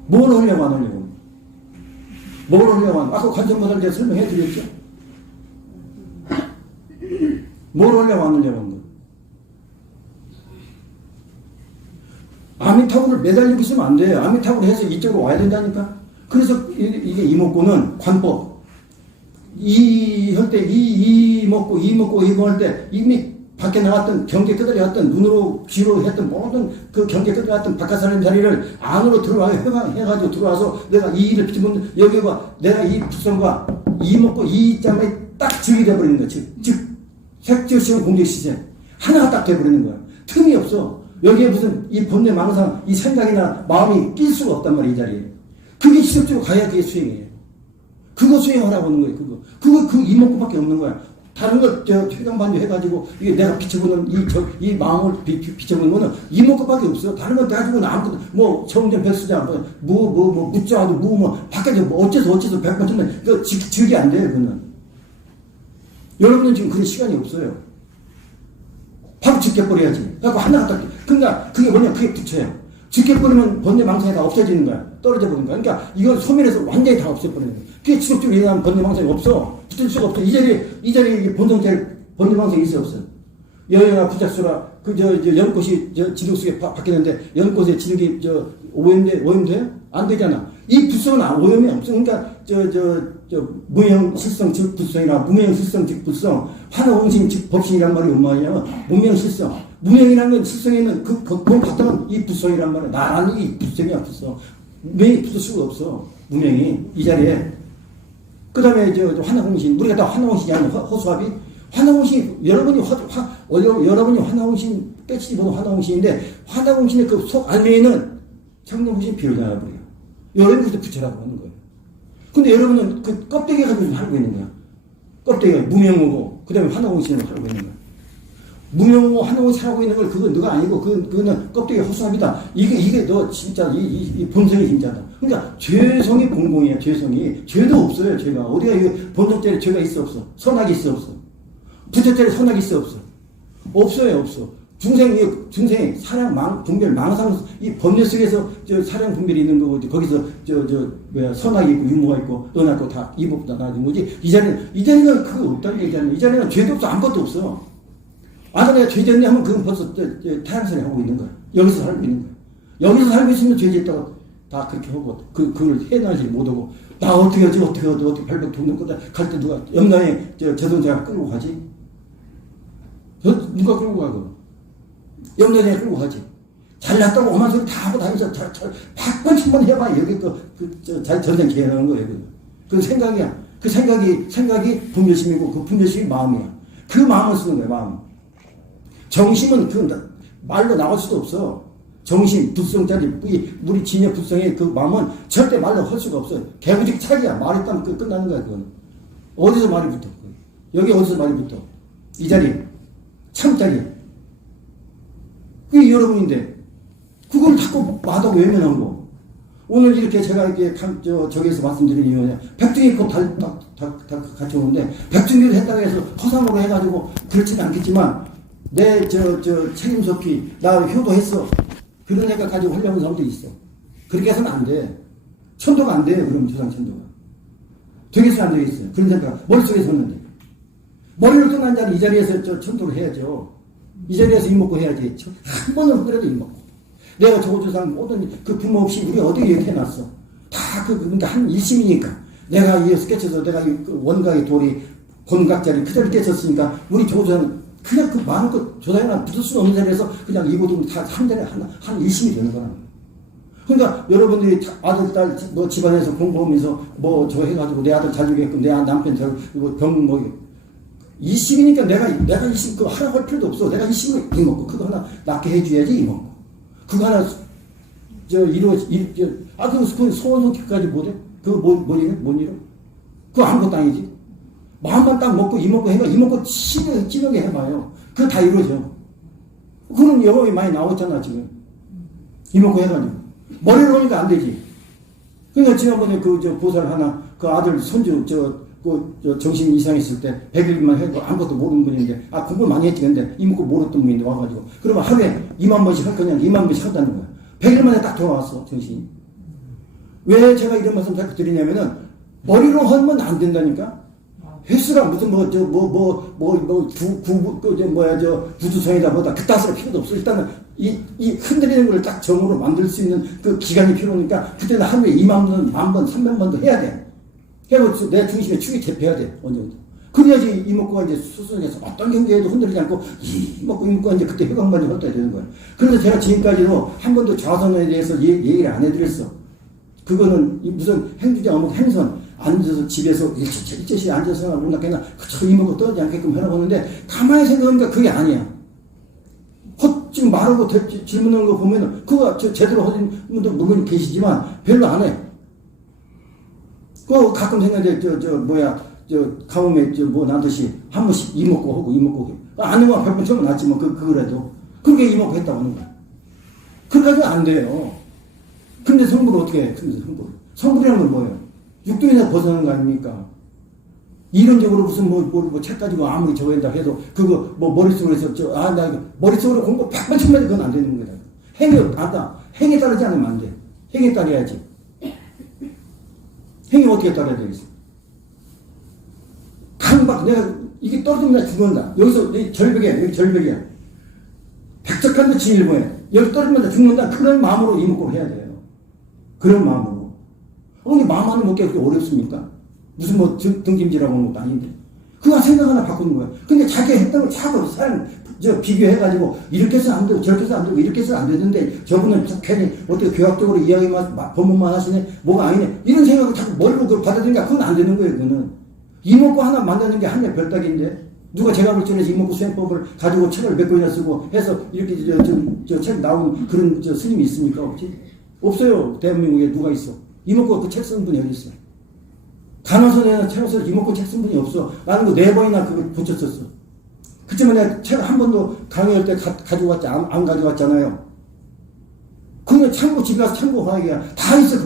뭘 하려고 안 하려고 뭘 하려고 하는 아까 관점보다 제가 설명해 드렸죠. 뭘 하려고 안 하려고 하는 거야. 아미타불을 매달리고 있으면 안 돼요. 아미타불을 해서 이쪽으로 와야 된다니까. 그래서 이게 이목구는 관법. 할 때 이 먹고 이거 할 때 이미 밖에 나갔던 경계 끝에 갔던 눈으로 귀로 했던 모든 그 경계 끝에 갔던 바깥 사람 자리를 안으로 해가지고 들어와서 내가 이 일을 비추면 여기가 내가 이 북성과 이 먹고 이 짬에 딱 즉이 돼버리는 거야. 즉 색지시험 공적시제 하나가 딱 돼버리는 거야. 틈이 없어. 여기에 무슨 이 본래 망상 이 생각이나 마음이 낄 수가 없단 말이야. 이 자리에. 그게 지속적으로 가야 그게 수행이에요. 그거 수행하라고 하는 거예요. 그거 그 이목구밖에 없는 거야. 다른 걸 최강반주 해가지고 이게 내가 비춰보는 이 마음을 비춰보는 거는 이목구밖에 없어. 다른 건 가지고는 아무것도 뭐 정전 백수자 뭐 묻자도 뭐 밖에서 뭐 어째서 100번 정말 그 즉이 안 돼요. 그거는 여러분은 지금 그런 시간이 없어요. 바로 즉겨버려야지. 그래갖고 하나가 딱 그러니까 그게 뭐냐 그게 부처야. 즉겨버리면 번뇌 망상이 다 없어지는 거야. 떨어져 버리는 거야. 그러니까 이걸 소멸해서 완전히 다 없애버리는 거야. 그게 지속적으로 일어나는 번뇌 망상이 없어. 붙을 수가 없어. 이 자리에 본성자리 번뇌 망상이 있어 없어. 여여나 부작수라 연꽃이 지독수에 바뀌는데 연꽃에 지독이 오염돼요? 안 되잖아. 이 부성은 오염이 없어. 그러니까 무명 실성 즉 부성이나 무명 실성 즉 부성 환호홍신 즉 법신이란 말이 뭔 말이냐면 무명 실성 무명이라는 건 실성에 있는 그 바탕은 이 부성이란 말이야. 나란히 이 부성이야 부성. 무명이 붙을 수가 없어. 무명이 이 자리에. 그 다음에 환호홍신 우리가 다 환호홍신이 아니면 허수아비 환호홍신 여러분이 환호홍신 빼치지 보는 환호홍신인데 환호홍신의 그 속 알매에는 청정홍신 비로자야 버려. 여러분부터 붙여라고 하는 거예요. 근데 여러분은 그 껍데기 가지고 살고 있는 거야. 껍데기가 무명하고 그 다음에 환호홍신으로 살고 있는 거야. 무명하고 환호홍신 살고 있는 걸 그건 너가 아니고 그거는 껍데기 허수아비다. 이게 너 진짜 이 본성이 진짜다. 그러니까 죄성이 공공이야. 죄도 없어요. 죄가 어디가 이 본성자리 죄가 있어 없어. 선악이 있어 없어. 부처자리 선악이 있어 없어. 없어요. 없어. 중생 사량 분별 망상 이 법률 속에서 사량 분별이 있는 거고 거기서 선악이 있고 유무가 있고 은하고 다 이법다 나는 거지. 이 자리는 그거 없다는 얘기잖아요. 이 자리는 죄도 없어 아무것도 없어. 내가 죄 짓네 하면 그건 벌써 타향선에 하고 있는 거야. 여기서 살고 있는 거야. 여기서 살고 있으면 죄 짓다가 다 그렇게 하고 그걸 해나지 못하고 나 어떻게 하지 어떻게 발벽 돕는 거다 갈 때 누가 옆나에 자동차가 끌고 가지? 누가 끌고 가고 염려대에 끌고 가지. 잘났다고 오만 소리 다 하고 다니면서 백번 천번 해봐. 여기 자기 전생 계획하는 거예요. 그 생각이야. 그 생각이 분별심이고 그 분별심이 마음이야. 그 마음을 쓰는 거야, 마음. 정심은 그 말로 나올 수도 없어. 정심, 불성짜리, 우리 진여 불성의 그 마음은 절대 말로 할 수가 없어. 개구직 차기야. 말했다면 끝나는 거야, 그건. 어디서 말이 붙어? 여기 어디서 말이 붙어? 이 자리. 참자리. 그게 여러분인데, 그걸 자꾸 마다고 외면한 거. 오늘 이렇게 제가 이렇게 저기에서 말씀드린 이유는 백중이 곧 같이 오는데, 백중기를 했다고 해서 허상으로 해가지고 그렇지는 않겠지만, 내 책임 소피, 나 효도했어. 그런 생각 가지고 하려는 사람들이 있어. 그렇게 해서는 안 돼. 천도가 안 돼요, 그럼 조상 천도가. 되겠어, 안 되겠어요? 그런 생각, 머릿속에 섰는데. 머리를 끝난 자는 이 자리에서 천도를 해야죠. 이 자리에서 입먹고 해야지. 한 번은 그래도 입먹고. 내가 조상 모든 그 부모 없이 우리 어디에 이렇게 해놨어. 다 그러니까 한 일심이니까. 내가 이어서 깨쳐서 내가 그 원각의 돌이 본각자리 그 자리 깨쳤으니까 우리 조상 그냥 그 마음껏 조상이나 붙을 수 없는 자리에서 그냥 이곳은 다 한 자리에 한 일심이 되는 거라. 그러니까 여러분들이 아들, 딸, 뭐 집안에서 공부하면서 뭐 저 해가지고 내 아들 잘 되게끔 내 남편 일심이니까 내가 일심 그거 하나 할 필요도 없어. 내가 일심을 이먹고 그거 하나 낫게 해줘야지 이먹고. 그거 하나 그 소원소기까지 못해? 그거 뭔 이름? 그거 아무것도 아니지. 마음만 딱 먹고 이먹고 해봐. 이먹고 찌르게 해봐요. 그거 다 이루어져. 그런 영업이 많이 나왔잖아 지금. 이먹고 해가지고. 머리를 오니까 안 되지. 그러니까 지난번에 보살 하나 그 아들 손주 정신 이상했을 때 100일만 해도 아무것도 모르는 분인데 공부 많이 했지. 근데 이먹고 모르던 분인데 와가지고 그러면 하루에 2만 번씩 할 거냐 2만 번씩 한다는 거야. 100일 만에 딱 돌아왔어 정신이. 왜 제가 이런 말씀 자꾸 드리냐면은 머리로 하면 안 된다니까. 횟수가 무슨 구두성이다 뭐다 그따스가 필요도 없어. 일단은 이 흔들리는 걸 딱 정으로 만들 수 있는 그 기간이 필요하니까 그때는 하루에 2만 번, 1000번, 300번도 해야 돼. 해고 내 중심에 축이 잡혀야 돼. 어느 정도. 그래야지 이목구가 이제 수순해서 어떤 경계에도 흔들리지 않고 이목구가 이제 그때 회광반이 헐떠야 되는 거야. 그래서 제가 지금까지도 한 번도 좌선에 대해서 얘기를 안 해드렸어. 그거는 무슨 행주자 어묵 행선 앉아서 집에서 일제시 앉아서 생각하나 그저 이목구 떨어지지 않게끔 해나보는데 가만히 생각하니까 그게 아니야. 지금 말하고 질문하는 거 보면은 그거 제대로 하신 분도 물론 계시지만 별로 안 해. 그 가끔 생각해 가뭄에 나듯이 한 번씩 이먹고 하고 안 하면 100번 처음 낫지만 그거라도 그렇게 이먹고 했다고 하는 거야. 그래가지고 안 돼요. 근데 성불을 어떻게 해? 성불이라는 건 뭐예요? 육도에서 벗어나는 거 아닙니까? 이론적으로 무슨 책 가지고 아무리 저거 한다 해도 그거 머릿속으로 해서 나 머릿속으로 공부 100번 처음 해도 그건 안 되는 거다. 행에 따르지 않으면 안 돼. 행에 따라야지. 행이 어떻게 따라야 되겠어? 내가 이게 떨어지면 죽는다. 여기서 여기 절벽이야. 백척한데 진일보해. 여기 떨어지면 죽는다. 그런 마음으로 이목구를 해야 돼요. 그런 마음으로. 근데 마음 하나 먹기가 그렇게 어렵습니까? 무슨 등짐지라고 하는 것도 아닌데. 그거 생각 하나 바꾸는 거야. 근데 자기가 했던 걸 자꾸 비교해가지고 이렇게 해서 안 되고 저렇게 해서 안 되고 이렇게 해서 안 되는데 저분은 괜히 어떻게 교학적으로 이야기만 법문만 하시네 뭐가 아니네 이런 생각을 자꾸 머리로 그걸 받아들이니까 그건 안 되는 거예요. 그거는 이목구 하나 만드는 게 한여 별따기인데 누가 제가 볼전에서 이목구 수행법을 가지고 책을 몇 권이나 쓰고 해서 이렇게 책 나온 그런 스님이 있습니까? 없어요. 대한민국에 누가 있어? 이목구 그 책 쓴 분이 어디 있어? 간호선에는 책을 써서 이목구 책 쓴 분이 없어. 나는 그 4번이나 그걸 붙였었어. 그치만 내가 책 한 번도 강의할 때 가지고 왔지, 안 가져왔잖아요. 그게 집에 가서 참고하기가 다 있어,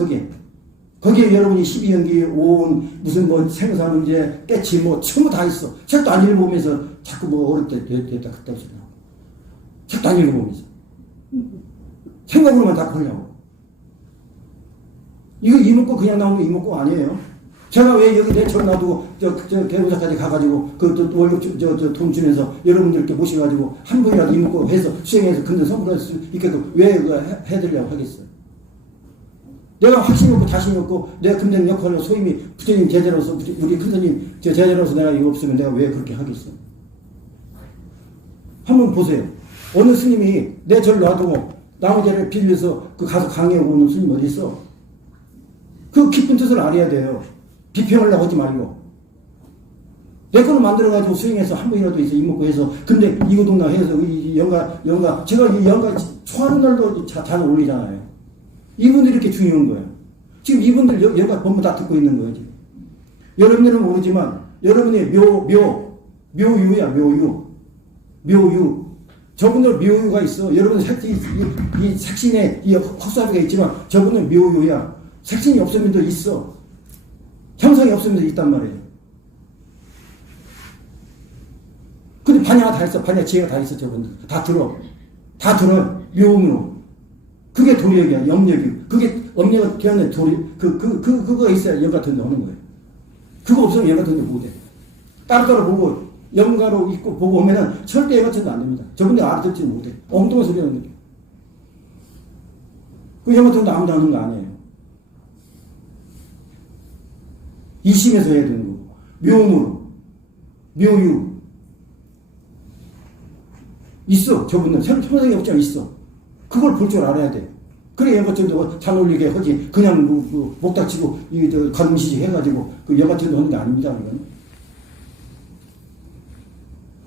거기에 여러분이 12연기, 오온, 무슨 생사 문제, 깨치, 전부 다 있어. 책도 안 읽어보면서 자꾸 어릴 때 됐다, 그때 없어. 책도 안 읽어보면서. 생각으로만 다 걸려고. 이거 이목구 그냥 나오는 이목구 아니에요. 제가 왜 여기 내처럼 놔두고 대구사까지 가가지고 월급 돈 주면서 여러분들께 모셔가지고 한 분이라도 이먹고 해서 수행해서 근데 선물할 수 있게도 왜 그거 해드리려고 하겠어요. 내가 확신이 없고 자신이 없고 내가 금전 역할로 소임이 부처님 제자로서 우리 큰스님 제자로서 내가 이거 없으면 내가 왜 그렇게 하겠어요. 한번 보세요. 어느 스님이 내 절 놔두고 나무 자리를 빌려서 그 가서 강의하고 오는 스님 어디 있어? 그 깊은 뜻을 알아야 돼요. 비평하려고 하지 말고. 내 거를 만들어가지고 수행해서 한 번이라도 있어, 이먹고 해서. 근데 이거동나 해서, 이 영가, 제가 이 영가 초하는 날도 잘 올리잖아요. 이분들이 이렇게 중요한 거예요. 지금 이분들 영가 전부 다 듣고 있는 거예요, 지금. 여러분들은 모르지만, 여러분의 묘유야, 묘유. 저분들 묘유가 있어. 여러분 이 색신에 이 헛사비가 있지만, 저분은 묘유야. 색신이 없으면 더 있어. 형상이 없으면 더 있단 말이에요. 근데 반야가 다 있어. 반야 지혜가 다 있어. 저분들. 다 들어. 묘음으로. 그게 도력이야. 염력이. 그게 엄력을 되었는 도리. 그거가 있어야 영 같은 데 하는 거예요. 그거 없으면 영 같은 데 못해. 따로따로 보고, 영가로 있고 보고 오면은 절대 영 같은 데 안 됩니다. 저분들 알아듣지 못해. 엉뚱한 소리 하는 거예요. 그 영 같은 데 아무도 하는 거 아니에요. 이심에서 해야 되는 거고. 묘음으로. 묘유. 있어. 저분은 형상이 없지만 있어. 그걸 볼 줄 알아야 돼. 그래 영가천도 잘 어울리게 하지. 그냥 목 닥치고 가슴시식 해가지고 그 영가천도 하는 게 아닙니다. 이건.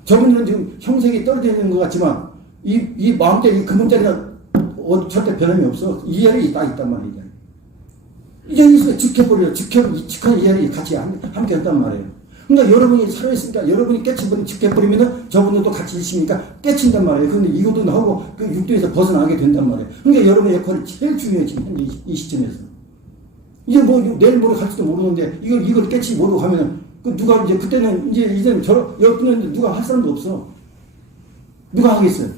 저분들은 지금 형색이 떨어져 있는 것 같지만 이 마음대 이 근본자리가 절대 변함이 없어. 이 자리에 딱 있단 말이야. 이 자리에 있으면 직해버려. 직한 이 자리에 같이 함께 한단 말이에요. 그러니까 여러분이 살아있으니까 여러분이 깨쳐버리면 직해버리면은 저분들도 같이 있으니까 깨친단 말이에요. 근데 이것도 나오고 그 육도에서 벗어나게 된단 말이에요. 그러니까 여러분의 역할이 제일 중요해, 지금 현재 이 시점에서. 이제 뭐 내일 모레 갈지도 모르는데 이걸 깨치 모르고 하면은 그 누가 이제 그때는 이제는 여기는 누가 할 사람도 없어. 누가 하겠어요?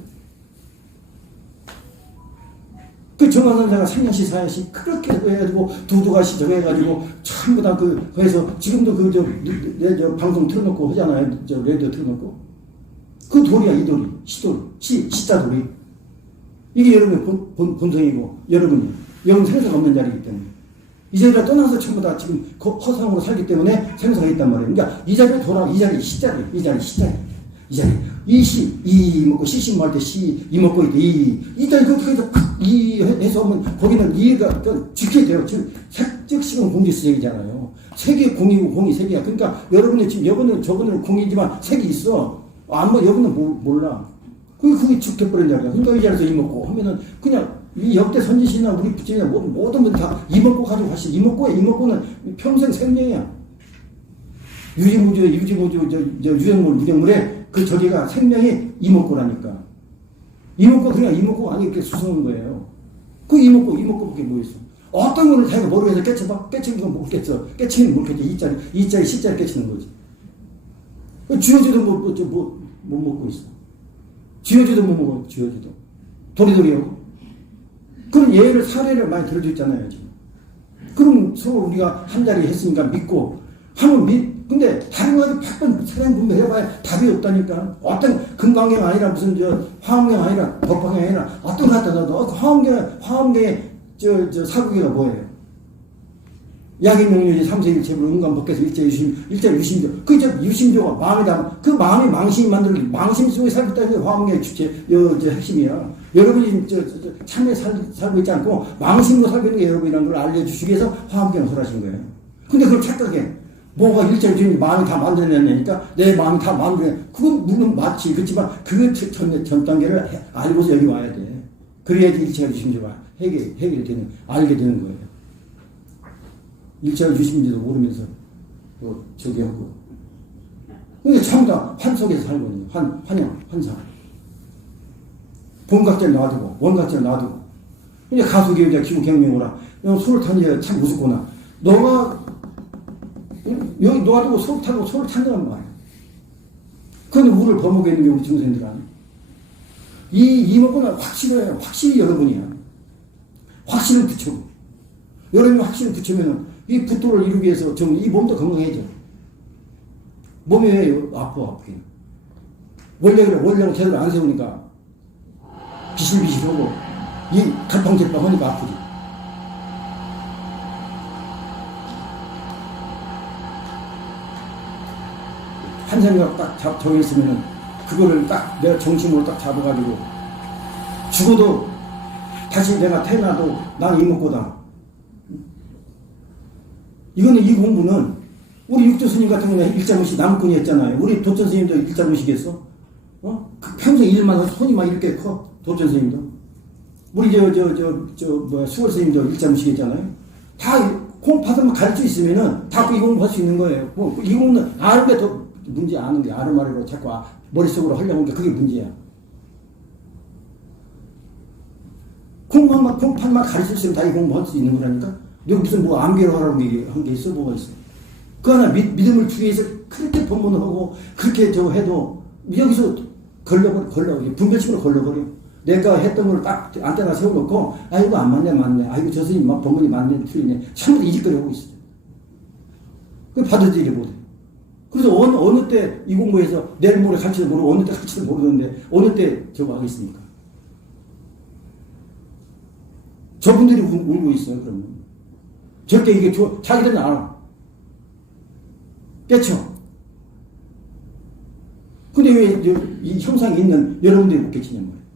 그 정화선사가 3년씩 4년씩 그렇게 해가지고 두두가시 저거 해가지고 전부 다 해서 지금도 내 방송 틀어놓고 하잖아요. 저 라디오 틀어놓고. 그 돌이야, 이 돌이. 시자 돌이. 이게 여러분의 본성이고 여러분 생사가 없는 자리이기 때문에. 이 자리를 떠나서 전부 다 지금 허상으로 살기 때문에 생사가 있단 말이에요. 그러니까 이 자리에 이 자리 시자리. 이 자리. 이 먹고 시심 할 때 이 먹고 있대 이 자리 그렇게 이 해서 오면 거기는 이해가 지켜야 돼요. 지금 색적식은 공지수색이잖아요. 색이 공이고 공이 색이야. 그러니까 여러분이 지금 여분은 저분은 공이지만 색이 있어. 여분은 몰라. 그게 지켜버린 자리야. 그러니까 이 자리에서 이 먹고 하면은 그냥 이 역대 선지신이나 우리 부처님이나 모든 분 다 이 먹고 가지고 가시. 이 먹고는 평생 생명이야. 유생물에 그 저기가 생명이 이목구라니까. 이목구 그냥 이목구 아니 이렇게 수성한 거예요. 그 이목구밖에 뭐 있어? 어떤 거를 자기가 모르겠어 깨쳐봐. 깨치는 건 못 깨쳐. 깨치는 못 깨쳐. 이자리 시자리 깨치는 거지. 쥐어주도 못 먹고 있어. 쥐어주도 못 먹어. 쥐어주도 도리도리하고. 그런 예를 사례를 많이 들어줘 있잖아요 지금. 그럼 서로 우리가 한 자리 했으니까 믿고 하면 근데 다른 거에 100번 사랑 분배해봐야 답이 없다니까. 어떤 금강경 아니라 무슨 화엄경 아니라 법화경 아니라 어떤 거 갖다 놔도 화엄경의 사국이가 뭐예요? 약인명료지 삼세일체불 은감법께서 일자유심조. 그 유심조가 마음이다. 그 마음이 망심이 만들고 망심 속에 살겠다는 게 화엄경의 주체 핵심이야. 여러분이 참에 살고 있지 않고 망심으로 살고 있는 게 여러분이라는 걸 알려주시기 위해서 화엄경을 설하신 거예요. 근데 그걸 착각해. 뭐가 일자유주의 마음이 다 만들어내니까 내 마음이 다 만들어내. 그건 물론 맞지. 그렇지만 그 전 단계를 알고서 여기 와야 돼. 그래야지 일자유주의가 해결이 되는, 알게 되는 거예요. 일자유주의인지도 모르면서 또 저기 하고. 그게 전부 다 환속에서 살거든요. 환상. 본각자를 놔두고, 원각자를 놔두고. 이제 가수기자 기후경명오라. 소를 타는 게 참 우습구나. 너가 여기 놓아두고 소를 타고 소를 탄다는 말이야. 그건 우를 범하게 있는 게 우리 중생들 아니야. 이목구는 확실해요. 확실히 여러분이야. 확실을 붙여. 여러분이 확실을 붙이면은 이 붙도를 이루기 위해서 이 몸도 건강해져. 몸이 왜 아프게. 원래 그래. 원래는 제대로 안 세우니까 비실비실하고 이 갈팡질팡 하니까 아프지. 한 생각 딱 정했으면은 그거를 딱 내가 정심으로 딱 잡아가지고 죽어도 다시 내가 태어나도 난 이목고다. 이거는 이 공부는 우리 육조 스님 같은 경우는 일자무식 나무꾼이 했잖아요. 우리 도천 스님도 일자무식했어. 평생 일만 해서 손이 막 이렇게 커. 도천 스님도. 우리 수월 스님도 일자무식 했잖아요. 다 공부하면 가르쳐 있으면은 다 이 공부할 수 있는 거예요. 이 공부는 아는 게 더 문제 아는 게 아르마르로 자꾸 머릿속으로 하려고 하는 게 그게 문제야. 공부만 가르칠 수 있으면 다 이 공부할 수 있는 거라니까? 여기 무슨 뭐 암기로 하라고 한 게 있어? 뭐가 있어? 그 하나 믿음을 주기 위해서 그렇게 법문을 하고 그렇게 해도 여기서 걸러버려. 분별심으로 걸러버려. 내가 했던 걸 딱 안테나 세워놓고 아이고 안 맞네. 아이고 저 스님 막 법문이 맞네 틀리네. 전부 다 이짓거리 하고 있어. 그 받아들이지 못해. 그래서 어느 때 이 공부해서 내일 모레 갈지도 모르고 어느 때 갈지도 모르는데 어느 때 저거 하겠습니까? 저분들이 울고 있어요. 그러면 절대 이게 자기들은 알아. 깨쳐. 근데 왜 이 형상이 있는 여러분들이 못 깨치냔 말이에요.